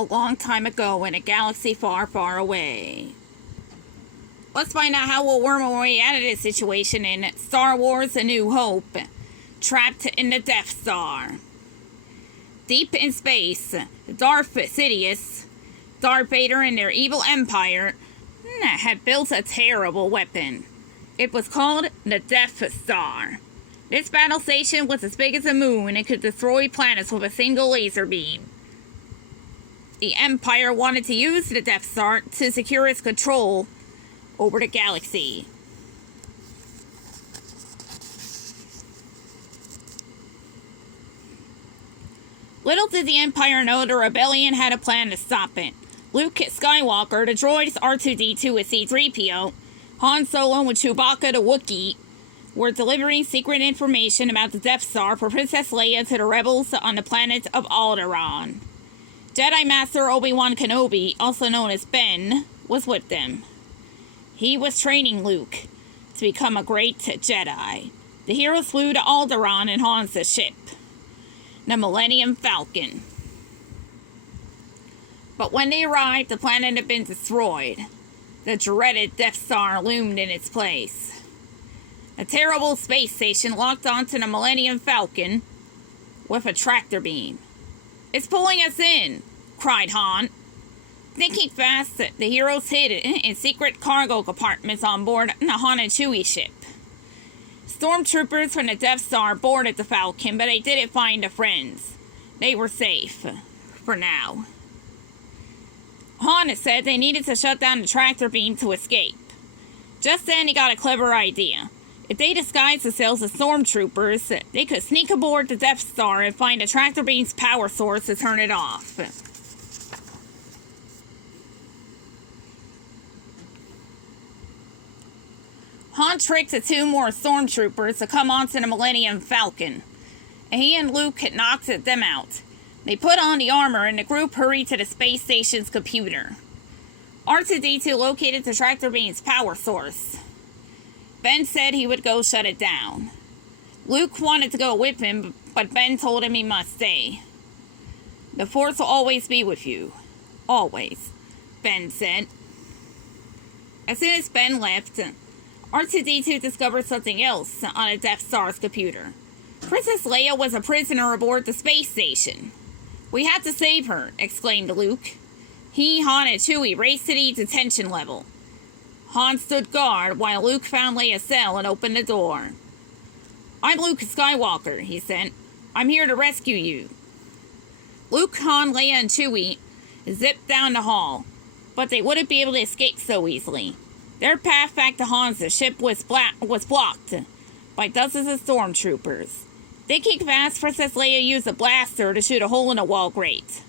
a long time ago in a galaxy far, far away. Let's find out how we'll worm our way out of this situation in Star Wars A New Hope, Trapped in the Death Star. Deep in space, Darth Sidious, Darth Vader and their evil empire had built a terrible weapon. It was called the Death Star. This battle station was as big as a moon and could destroy planets with a single laser beam. The Empire wanted to use the Death Star to secure its control over the galaxy. Little did the Empire know the rebellion had a plan to stop it. Luke Skywalker, the droids R2-D2 with C-3PO, Han Solo and Chewbacca the Wookiee, were delivering secret information about the Death Star for Princess Leia to the rebels on the planet of Alderaan. Jedi Master Obi-Wan Kenobi, also known as Ben, was with them. He was training Luke to become a great Jedi. The heroes flew to Alderaan in Han's ship, the Millennium Falcon. But when they arrived, the planet had been destroyed. The dreaded Death Star loomed in its place. A terrible space station locked onto the Millennium Falcon with a tractor beam. "It's pulling us in," cried Han. Thinking fast, the heroes hid in secret cargo compartments on board the Han and Chewie ship. Stormtroopers from the Death Star boarded the Falcon, but they didn't find the friends. They were safe. For now. Han said they needed to shut down the tractor beam to escape. Just then he got a clever idea. If they disguised themselves as stormtroopers, they could sneak aboard the Death Star and find the tractor beam's power source to turn it off. Han tricked the two more stormtroopers to come onto the Millennium Falcon, and he and Luke had knocked them out. They put on the armor and the group hurried to the space station's computer. R2-D2 located the tractor beam's power source. Ben said he would go shut it down. Luke wanted to go with him, but Ben told him he must stay. "The Force will always be with you. Always," Ben said. As soon as Ben left, R2-D2 discovered something else on the Death Star's computer. Princess Leia was a prisoner aboard the space station. "We have to save her," exclaimed Luke. He, Han, and Chewie raced to the detention level. Han stood guard while Luke found Leia's cell and opened the door. "I'm Luke Skywalker," he said. "I'm here to rescue you." Luke, Han, Leia, and Chewie zipped down the hall, but they wouldn't be able to escape so easily. Their path back to Han's ship was blocked by dozens of stormtroopers. Thinking fast, Princess Leia used a blaster to shoot a hole in a wall grate.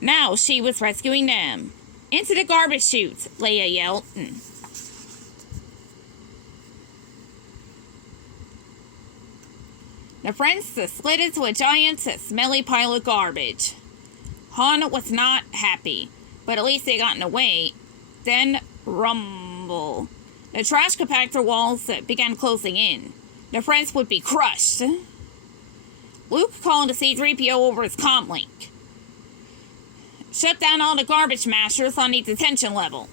Now she was rescuing them. "Into the garbage chute," Leia yelled. The friends slid into a giant, smelly pile of garbage. Han was not happy, but at least they got in the way. Then, rumble. The trash compactor walls began closing in. The friends would be crushed. Luke called the C-3PO over his comlink. "Shut down all the garbage mashers on the detention level."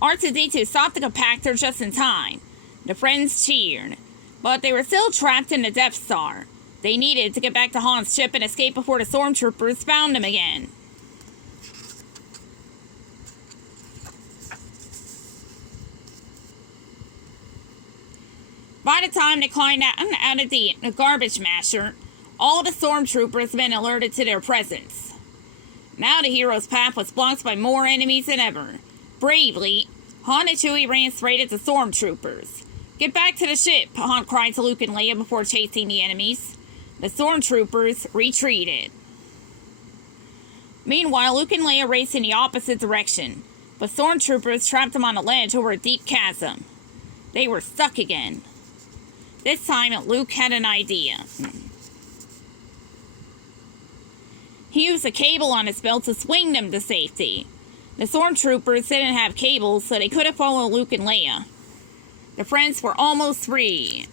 R2-D2 stopped the compactor just in time. The friends cheered, but they were still trapped in the Death Star. They needed to get back to Han's ship and escape before the stormtroopers found them again. By the time they climbed out of the garbage masher, all the stormtroopers had been alerted to their presence. Now the hero's path was blocked by more enemies than ever. Bravely, Han and Chewie ran straight at the stormtroopers. "Get back to the ship," Han cried to Luke and Leia before chasing the enemies. The stormtroopers retreated. Meanwhile, Luke and Leia raced in the opposite direction, but stormtroopers trapped them on a ledge over a deep chasm. They were stuck again. This time, Luke had an idea. He used a cable on his belt to swing them to safety. The stormtroopers didn't have cables, so they couldn't follow Luke and Leia. The friends were almost free.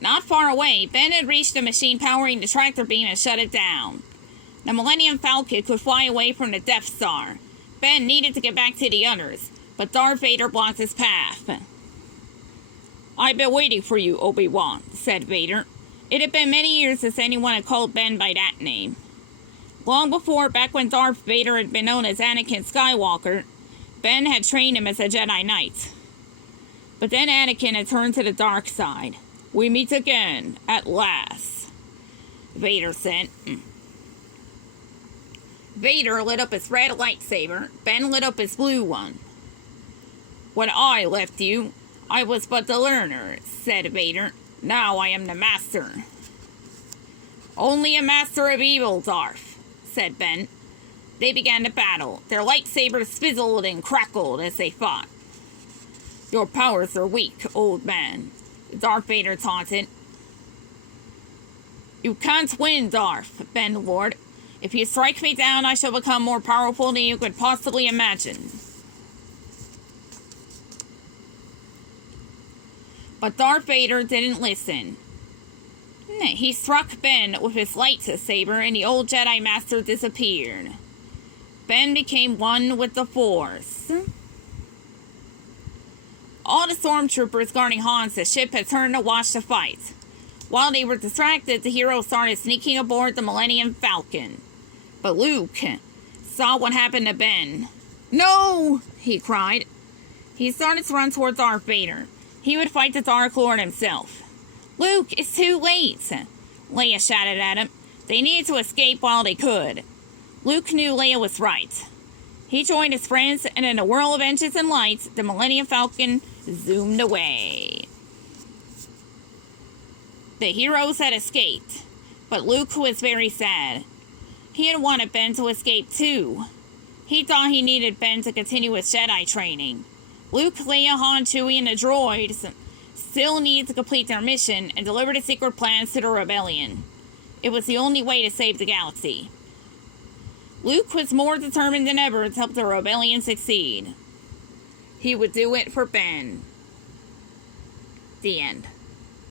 Not far away, Ben had reached the machine powering the tractor beam and shut it down. The Millennium Falcon could fly away from the Death Star. Ben needed to get back to the others, but Darth Vader blocked his path. "I've been waiting for you, Obi-Wan," said Vader. It had been many years since anyone had called Ben by that name. Long before, back when Darth Vader had been known as Anakin Skywalker, Ben had trained him as a Jedi Knight. But then Anakin had turned to the dark side. "We meet again, at last," Vader said. Vader lit up his red lightsaber. Ben lit up his blue one. "When I left you, I was but the learner," said Vader. "Now I am the master." "Only a master of evil, Darth," said Ben. They began to battle. Their lightsabers fizzled and crackled as they fought. "Your powers are weak, old man," Darth Vader taunted. "You can't win, Darth," Ben roared. "If you strike me down, I shall become more powerful than you could possibly imagine." But Darth Vader didn't listen. He struck Ben with his lightsaber and the old Jedi Master disappeared. Ben became one with the Force. All the stormtroopers guarding Han's ship had turned to watch the fight. While they were distracted, the heroes started sneaking aboard the Millennium Falcon. But Luke saw what happened to Ben. "No!" he cried. He started to run toward Darth Vader. He would fight the Dark Lord himself. "Luke, it's too late!" Leia shouted at him. They needed to escape while they could. Luke knew Leia was right. He joined his friends, and in a whirl of engines and lights, the Millennium Falcon zoomed away. The heroes had escaped, but Luke was very sad. He had wanted Ben to escape too. He thought he needed Ben to continue his Jedi training. Luke, Leia, Han, Chewie, and the droids still needed to complete their mission and deliver the secret plans to the rebellion. It was the only way to save the galaxy. Luke was more determined than ever to help the rebellion succeed. He would do it for Ben. The end.